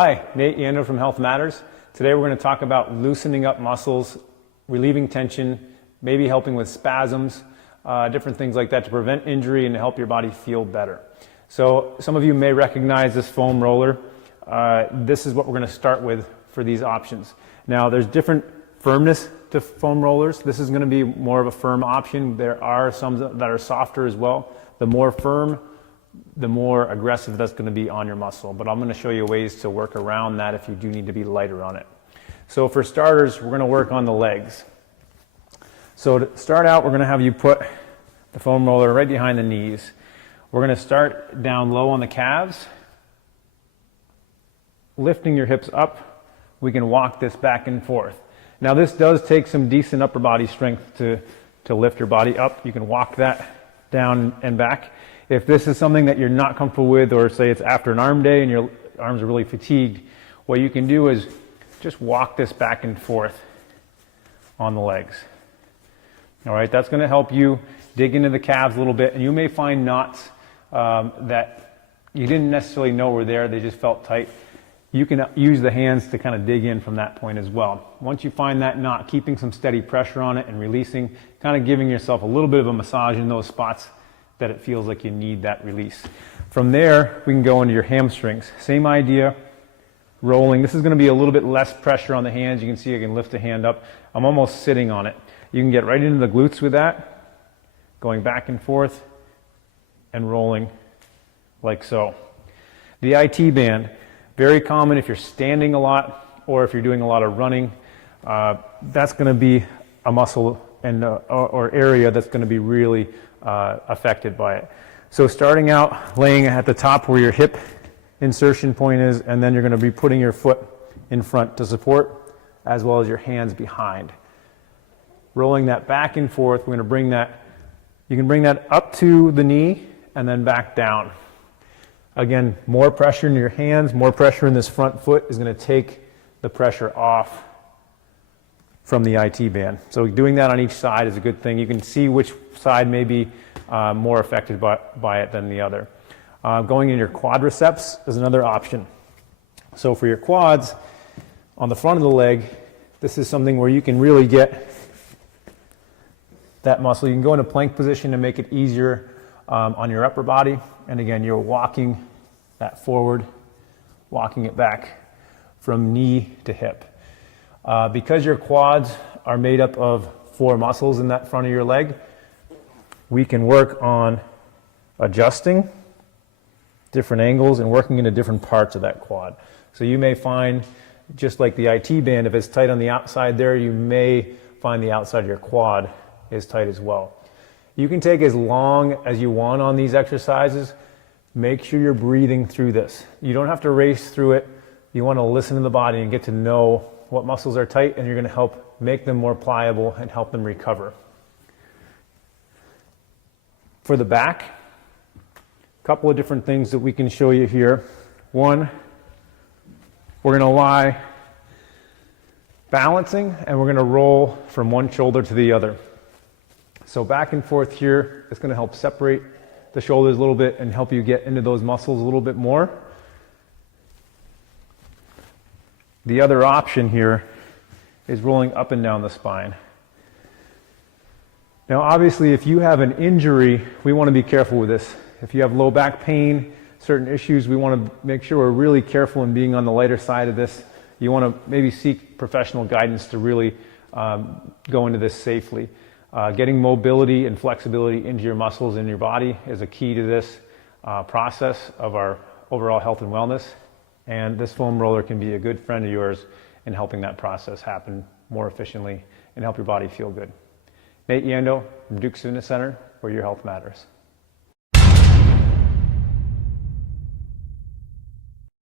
Hi, Nate Yando from Health Matters. Today we're going to talk about loosening up muscles, relieving tension, maybe helping with spasms, different things like that to prevent injury and to help your body feel better. So some of you may recognize this foam roller. This is what we're going to start with for these options. Now there's different firmness to foam rollers. This is going to be more of a firm option. There are some that are softer as well. The more firm, the more aggressive that's going to be on your muscle. But I'm going to show you ways to work around that if you do need to be lighter on it. So for starters, we're going to work on the legs. So to start out, we're going to have you put the foam roller right behind the knees. We're going to start down low on the calves, lifting your hips up. We can walk this back and forth. Now this does take some decent upper body strength to lift your body up. You can walk that down and back. If this is something that you're not comfortable with, or say it's after an arm day and your arms are really fatigued, what you can do is just walk this back and forth on the legs. All right, that's going to help you dig into the calves a little bit, and you may find knots that you didn't necessarily know were there, they just felt tight. You can use the hands to kind of dig in from that point as well. Once you find that knot, keeping some steady pressure on it and releasing, kind of giving yourself a little bit of a massage in those spots that it feels like you need that release. From there, we can go into your hamstrings. Same idea, rolling. This is going to be a little bit less pressure on the hands. You can see I can lift a hand up. I'm almost sitting on it. You can get right into the glutes with that, going back and forth and rolling like so. The IT band, very common if you're standing a lot or if you're doing a lot of running. That's going to be a muscle and or area that's going to be really affected by it. So starting out, laying at the top where your hip insertion point is, and then you're going to be putting your foot in front to support, as well as your hands behind. Rolling that back and forth, we're going to bring that, you can bring that up to the knee and then back down. Again, more pressure in your hands, more pressure in this front foot is going to take the pressure off from the IT band. So doing that on each side is a good thing. You can see which side may be more affected by it than the other. Going in your quadriceps is another option. So for your quads, on the front of the leg, this is something where you can really get that muscle. You can go into plank position to make it easier on your upper body. And again, you're walking that forward, walking it back from knee to hip. Because your quads are made up of 4 muscles in that front of your leg, we can work on adjusting different angles and working into different parts of that quad. So you may find, just like the IT band, if it's tight on the outside there, you may find the outside of your quad is tight as well. You can take as long as you want on these exercises. Make sure you're breathing through this. You don't have to race through it. You want to listen to the body and get to know what muscles are tight, and you're going to help make them more pliable and help them recover. For the back, a couple of different things that we can show you here. One, we're going to lie balancing, and we're going to roll from one shoulder to the other. So back and forth here is going to help separate the shoulders a little bit and help you get into those muscles a little bit more. The other option here is rolling up and down the spine. Now obviously if you have an injury, we want to be careful with this. If you have low back pain, certain issues, we want to make sure we're really careful in being on the lighter side of this. You want to maybe seek professional guidance to really go into this safely. Getting mobility and flexibility into your muscles in your body is a key to this process of our overall health and wellness. And this foam roller can be a good friend of yours in helping that process happen more efficiently and help your body feel good. Nate Yando from Duke's Fitness Center, where your health matters.